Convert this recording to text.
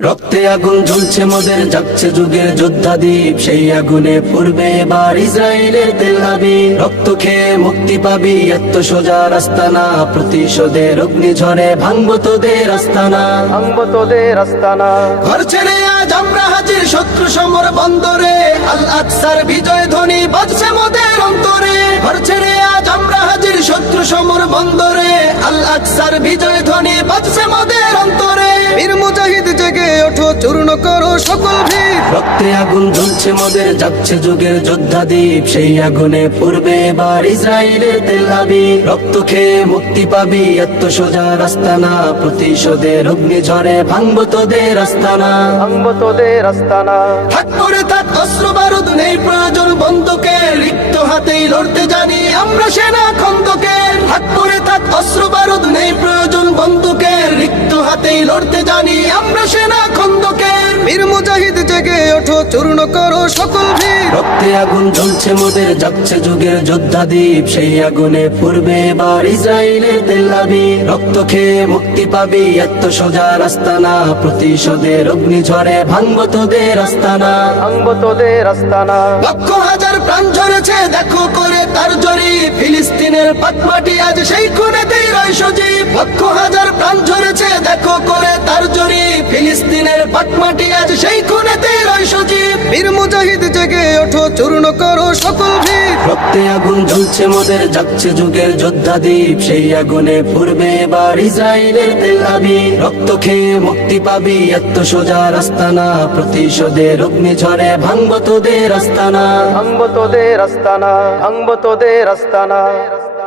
রক্তে আগুন জ্বলছে মোদের, জাগছে যুগের যোদ্ধা দ্বীপ, সেই আগুনে পূর্বে এবার ইসরায়েলের তেল আবিব। রক্ত খেয়ে মুক্তি পাবি, এত সোজা রাস্তা না, প্রতিশোধের অগ্নিঝড়ে ভাঙবো তোদের আস্তানা, ভাঙবো তোদের আস্তানা। ঘর ছেড়ে আজ আমরা হাজির শত্রু সমর বন্দরে, আল আকসার বিজয় ধ্বনি বাজছে মোদের অন্তরে। ঘর ছেড়ে আজ আমরা হাজির শত্রু সমর বন্দরে, আল আকসার বিজয় ধ্বনি বাজছে মোদের অন্তরে। বীর মুজাহিদ জেগে ওঠো, চূর্ণ করো সকল ভিড়। রক্তে আগুন জ্বলছে মোদের, জাগছে যুগের যোদ্ধা দ্বীপ, সেই আগুনে পূর্বে এবার ইসরায়েলের তেল আবিব। রক্ত খেয়ে মুক্তি পাবি, এত সোজা রাস্তা না, প্রতিশোধের অগ্নিঝড়ে ভাঙবো তোদের আস্তানা, ভাঙবো তোদের আস্তানা। থাক পড়ে থাক অস্ত্র বারুদ, নেই প্রয়োজন বন্দুকের, রিক্ত হাতেই লড়তে জানি আমরা সেনা খন্দকের। থাক পড়ে থাক অস্ত্র বারুদ, নেই প্রয়োজন বন্দুকের, রিক্ত হাতেই লড়তে জানি আমরা সেনা খন্দকের। বীর মুজাহিদ জেগে ওঠো, চূর্ণ করো সকল ভিড়। রক্তে আগুন জ্বলছে মোদের, জাগছে যুগের যোদ্ধা দ্বীপ, সেই আগুনে পূর্বে এবার ইসরায়েলের তেল আবিব। রক্ত খেয়ে মুক্তি পাবি, এত সোজা রাস্তা না, প্রতিশোধের অগ্নিঝড়ে ভাঙবো তোদের আস্তানা, ভাঙবো তোদের আস্তানা। লক্ষ হাজার প্রাণ ঝরেছে দেখো করে তার জরি, ফিলিস্তিনের পাটমাটি আজ সেই খুনেতেই রয় সজীব। লক্ষ হাজার প্রাণ ঝরেছে দেখো করে তার জরি, ফিলিস্তিনের পাটমাটি আজ সেই খুনেতেই রয় সজীব। বীর মুজাহিদ জেগে ওঠো, চূর্ণ করো সকল ভিড়। রক্তে আগুন জ্বলছে মোদের, জাগছে যুগের যোদ্ধা দ্বীপ, সেই আগুনে পূর্বে এবার ইসরায়েলের তেল আবিব। রক্ত খেয়ে মুক্তি পাবি, এত সোজা রাস্তা না, প্রতিশোধের অগ্নিঝড়ে ভাঙবো তোদের আস্তানা, ভাঙবো তোদের আস্তানা, ভাঙবো তোদের আস্তানা।